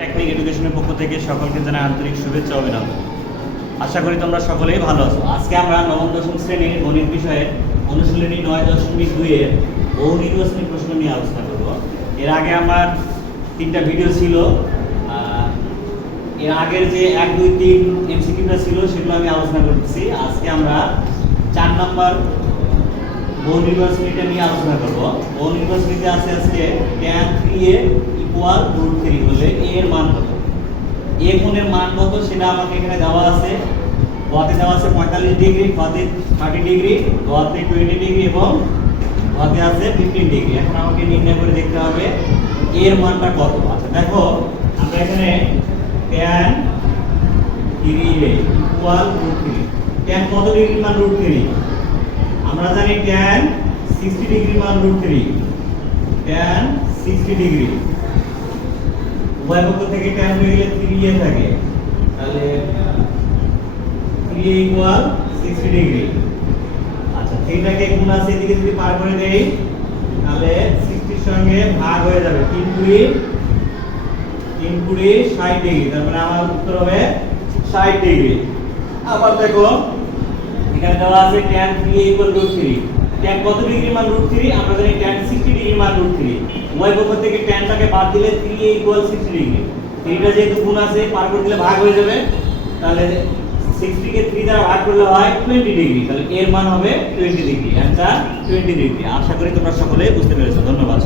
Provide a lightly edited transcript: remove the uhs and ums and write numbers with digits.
Technique এডুকেশনের পক্ষ থেকে সকলকে জানাই আন্তরিক শুভেচ্ছা ও অভিনন্দন। আশা করি তোমরা সকলেই ভালো আছো। আজকে আমরা নবম দশম শ্রেণীর গণিত বিষয়ের অনুশীলনী 9.2 এর বহু নির্বাচনী প্রশ্ন নিয়ে আলোচনা করব। এর আগে আমার 3টা ভিডিও ছিল। এর আগের যে 1, 2, 3 এমসিকিউটা ছিল সেগুলো আমি আলোচনা করতেছি। আজকে আমরা 4 নম্বর বহু নির্বাচনীটা নিয়ে আলোচনা করব। বহু নির্বাচনীতে আছে আজকে tan 3a = √3 হলে a এর মান কত। a কোণের মান কত সেটা আমাকে এখানে দেওয়া আছে। গতে দেওয়া আছে 45 ডিগ্রি, গতে 30 ডিগ্রি, গতে 20 ডিগ্রি এবং গতে আছে 15 ডিগ্রি। এখন আমাকে নির্ণয় করে দেখতে হবে a এর মানটা কত। আচ্ছা দেখো, আমরা এখানে tan 3a = √3। tan কত ডিগ্রির মান √3? আমরা জানি tan 60 ডিগ্রি মান √3। tan 60 ডিগ্রি উভয় পক্ষ থেকে tan হয়ে গেলে 3a থাকে, তাহলে 3a = 60 ডিগ্রি। আচ্ছা, থিটাকে গুণ আছে এদিকে যদি পার করে দেই তাহলে 60 এর সঙ্গে ভাগ হয়ে যাবে 3 কুড়ি 60 ডিগ্রি। তার মানে আমার উত্তর হবে 60 ডিগ্রি। আবার দেখো এখানে দেওয়া আছে tan 3a = √3। tan কত ডিগ্রি মান √3? আমরা জানি tan 60 ডিগ্রি মান √3। উভয় পক্ষ থেকে tanটাকে বাদ দিলে 3a = 60 ডিগ্রি। থিটা যেহেতু গুণ আছে পার করে দিলে ভাগ হয়ে যাবে, তাহলে 60 কে 3 দ্বারা ভাগ করলে হয় 20 ডিগ্রি। তাহলে এর মান হবে 20 ডিগ্রি। Answer 20 degree. আশা করি তোমরা সকলে বুঝতে পেরেছো। ধন্যবাদ।